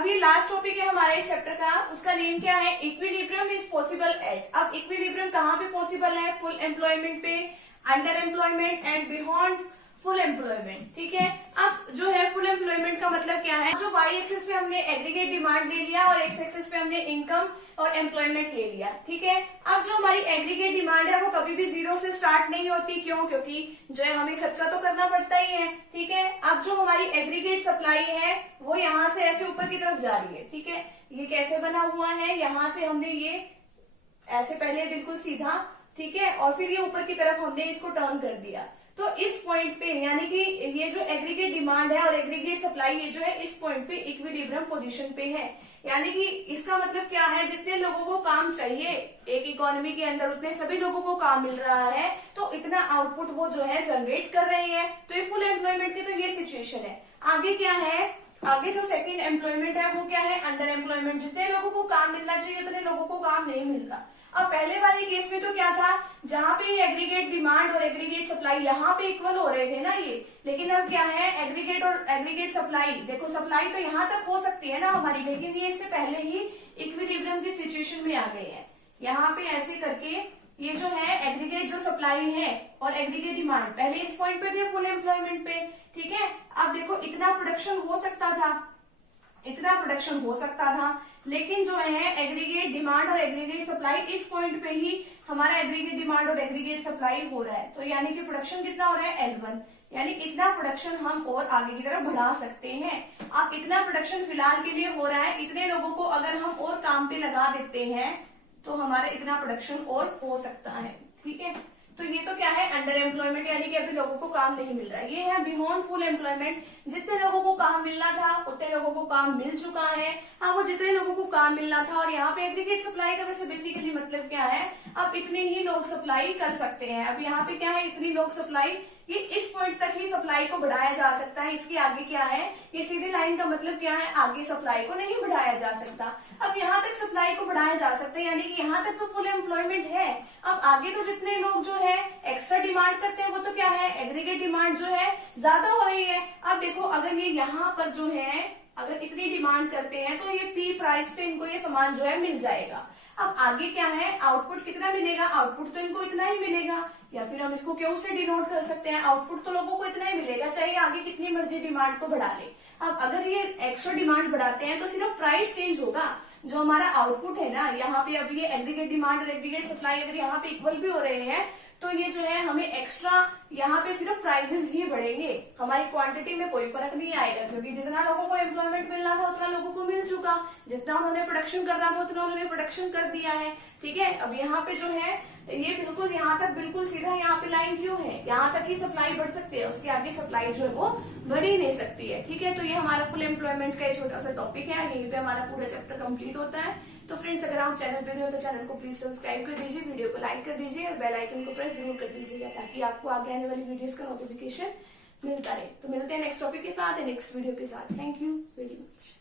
अब ये last topic है हमारे इस चैप्टर का, उसका नेम क्या है, इक्विलिब्रियम इज पॉसिबल एट। अब इक्विलिब्रियम कहाँ पे पॉसिबल है, फुल एम्प्लॉयमेंट पे, under employment and beyond full employment. ठीक है, अब जो है फुल एम्प्लॉयमेंट का मतलब क्या है, जो वाई एक्सिस पे हमने एग्रीगेट डिमांड ले लिया और एक्स एक्सिस पे हमने इनकम और एम्प्लॉयमेंट ले लिया। ठीक है, अब जो हमारी एग्रीगेट डिमांड है वो कभी भी जीरो से स्टार्ट नहीं होती, क्यों, क्योंकि जो है हमें खर्चा तो करना पड़ता ही है। ठीक है, अब जो हमारी एग्रीगेट सप्लाई है वो यहाँ से ऐसे ऊपर की तरफ जा रही है। ठीक है, ये कैसे बना हुआ है, यहाँ से हमने ये ऐसे पहले बिल्कुल सीधा, ठीक है, और फिर ये ऊपर की तरफ हमने इसको टर्न कर दिया। तो इस पॉइंट पे यानी कि ये जो एग्रीगेट डिमांड है और एग्रीगेट सप्लाई ये जो है इस पॉइंट पे इक्विलिब्रियम पोजीशन पे है। यानी कि इसका मतलब क्या है, जितने लोगों को काम चाहिए एक इकोनॉमी के अंदर उतने सभी लोगों को काम मिल रहा है, तो इतना आउटपुट वो जो है जनरेट कर रहे हैं। तो ये फुल एम्प्लॉयमेंट की तो ये सिचुएशन है। आगे क्या है, आगे जो सेकंड एम्प्लॉयमेंट है वो क्या है, अंडर एम्प्लॉयमेंट। जितने लोगों को काम मिलना चाहिए उतने लोगों को काम नहीं मिल रहा। अब पहले वाले केस में तो क्या था, जहां पे एग्रीगेट डिमांड और एग्रीगेट सप्लाई यहाँ पे इक्वल हो रहे थे ना ये, लेकिन अब क्या है, एग्रीगेट और एग्रीगेट सप्लाई, देखो सप्लाई तो यहाँ तक हो सकती है ना हमारी, लेकिन ये इससे पहले ही इक्विलिब्रियम की सिचुएशन में आ गए हैं। यहाँ पे ऐसे करके ये जो है एग्रीगेट जो सप्लाई है और एग्रीगेट डिमांड पहले इस पॉइंट पे थे फुल एम्प्लॉयमेंट पे। ठीक है, अब देखो इतना प्रोडक्शन हो सकता था, इतना प्रोडक्शन हो सकता था, लेकिन जो है एग्रीगेट डिमांड और एग्रीगेट सप्लाई इस पॉइंट पे ही हमारा एग्रीगेट डिमांड और एग्रीगेट सप्लाई हो रहा है। तो यानी कि प्रोडक्शन कितना हो रहा है, L1, यानी इतना प्रोडक्शन हम और आगे की तरफ बढ़ा सकते हैं। अब इतना प्रोडक्शन फिलहाल के लिए हो रहा है, इतने लोगों को अगर हम और काम पे लगा देते हैं तो हमारा इतना प्रोडक्शन और हो सकता है। ठीक है, तो ये तो क्या है, अंडर एम्प्लॉयमेंट, यानी कि अभी लोगों को काम नहीं मिल रहा है। ये है बियॉन्ड फुल एम्प्लॉयमेंट, जितने लोगों को काम मिलना था उतने लोगों को काम मिल चुका है। हाँ, वो जितने लोगों को काम मिलना था। और यहाँ पे एग्रीगेट सप्लाई का वैसे बेसिकली मतलब क्या है, अब इतने ही लोग सप्लाई कर सकते हैं। अब यहाँ पे क्या है, इतनी लोग सप्लाई, ये इस पॉइंट तक ही सप्लाई को बढ़ाया जा सकता है। इसके आगे क्या है, ये सीधी लाइन का मतलब क्या है, आगे सप्लाई को नहीं बढ़ाया जा सकता। अब यहाँ तक सप्लाई को बढ़ाया जा सकता है, यानी कि यहाँ तक तो फुल एम्प्लॉयमेंट है। अब आगे तो जितने लोग जो है एक्स्ट्रा डिमांड करते हैं वो तो क्या है, एग्रीगेट डिमांड जो है ज्यादा हो रही है। अब देखो अगर ये यहाँ पर जो है अगर इतनी डिमांड करते हैं तो ये पी प्राइस पे इनको ये सामान जो है मिल जाएगा। अब आगे क्या है, आउटपुट कितना मिलेगा, आउटपुट तो इनको इतना ही मिलेगा, या फिर हम इसको क्यों से डिनोट कर सकते हैं, आउटपुट तो लोगों को इतना ही मिलेगा, चाहे आगे कितनी मर्जी डिमांड को बढ़ा ले। अब अगर ये एक्स्ट्रा डिमांड बढ़ाते हैं तो सिर्फ प्राइस चेंज होगा, जो हमारा आउटपुट है ना, यहाँ पे अभी ये एग्रीगेट डिमांड और एग्रीगेट सप्लाई अगर यहाँ पे इक्वल भी हो रहे हैं तो ये जो है हमें एक्स्ट्रा यहाँ पे सिर्फ प्राइसेस ही बढ़ेंगे, हमारी क्वांटिटी में कोई फर्क नहीं आएगा, क्योंकि जितना लोगों को एम्प्लॉयमेंट मिलना था उतना लोगों को मिल चुका, जितना उन्होंने प्रोडक्शन करना था उतना उन्होंने प्रोडक्शन कर दिया है। ठीक है, अब यहाँ पे जो है ये बिल्कुल यहाँ तक बिल्कुल सीधा यहाँ पे लाइन क्यों है, यहाँ तक ही सप्लाई बढ़ सकती है, उसके आगे सप्लाई जो है वो बढ़ ही नहीं सकती है। ठीक है, तो ये हमारा फुल एम्प्लॉयमेंट का एक छोटा सा टॉपिक है, यहीं पे हमारा पूरा चैप्टर कंप्लीट होता है। तो फ्रेंड्स, अगर आप चैनल पे नहीं हो तो चैनल को प्लीज सब्सक्राइब कर दीजिए, वीडियो को लाइक कर दीजिए और बेल आइकन को प्रेस जरूर कर दीजिएगा, ताकि आपको आगे आने वाली वीडियोस का नोटिफिकेशन मिलता रहे। तो मिलते हैं नेक्स्ट टॉपिक के साथ, नेक्स्ट वीडियो के साथ। Thank you very much.